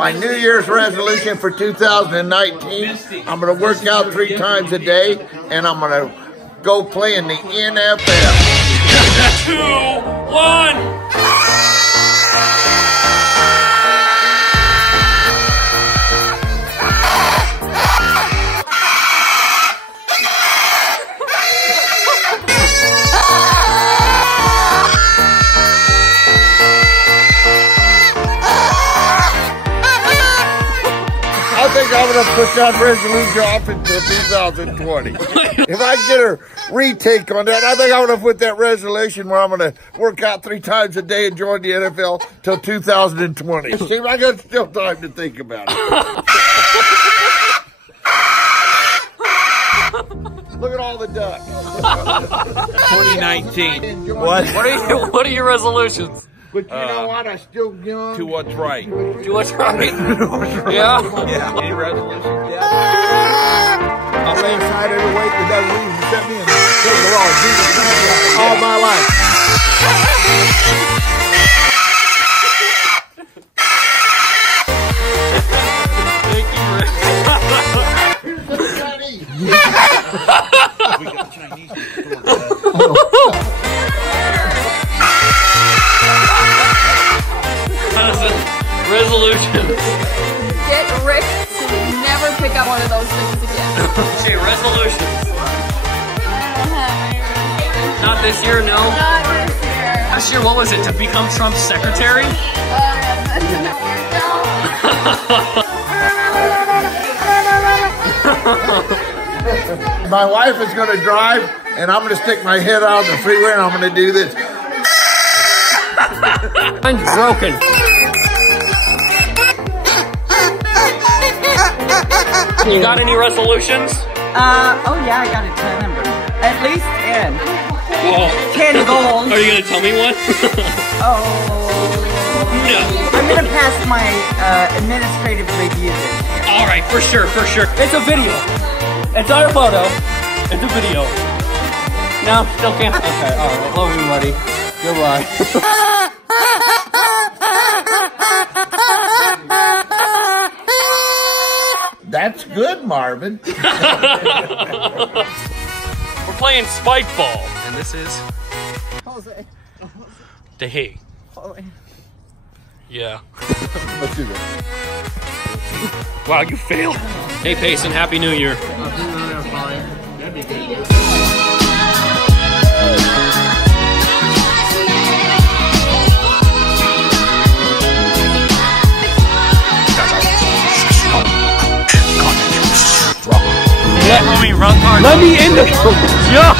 My New Year's resolution for 2019, I'm going to work out 3 times a day, and I'm going to go play in the NFL. 2, 1. I think I'm going to put that resolution off until 2020. If I get a retake on that, I think I'm going to put that resolution where I'm going to work out 3 times a day and join the NFL till 2020. See, I got still time to think about it. Look at all the ducks. 2019. What are your resolutions? But you know what? I still young. Do what's right. Do what's right. Yeah. Any resolutions? Yeah. I'll lay aside every weight that doesn't leave and set me in the Lord Jesus Christ all my life. Thank you, Rick. We got Chinese people. Resolution. Get Rick to never pick up one of those things again. Okay, resolutions. Not this year, no? Not this year. Last year, what was it? To become Trump's secretary? That's a weird My wife is going to drive, and I'm going to stick my head out on the freeway, and I'm going to do this. Mine's broken. You got any resolutions? Oh yeah, I got a ton of them. At least 10. Oh. 10 goals. Are you gonna tell me one? Oh. No. I'm gonna pass my administrative review this year. Alright, for sure, for sure. It's a video. It's not a photo. It's a video. No, still can't. Okay, alright. Love you, buddy. Goodbye. That's good, Marvin. We're playing spike ball, and this is Jose. Dehay. Jose. Yeah. Let's do this. Wow, you failed. Hey, Payson, Happy New Year. That'd be good. Let me in the... Yeah.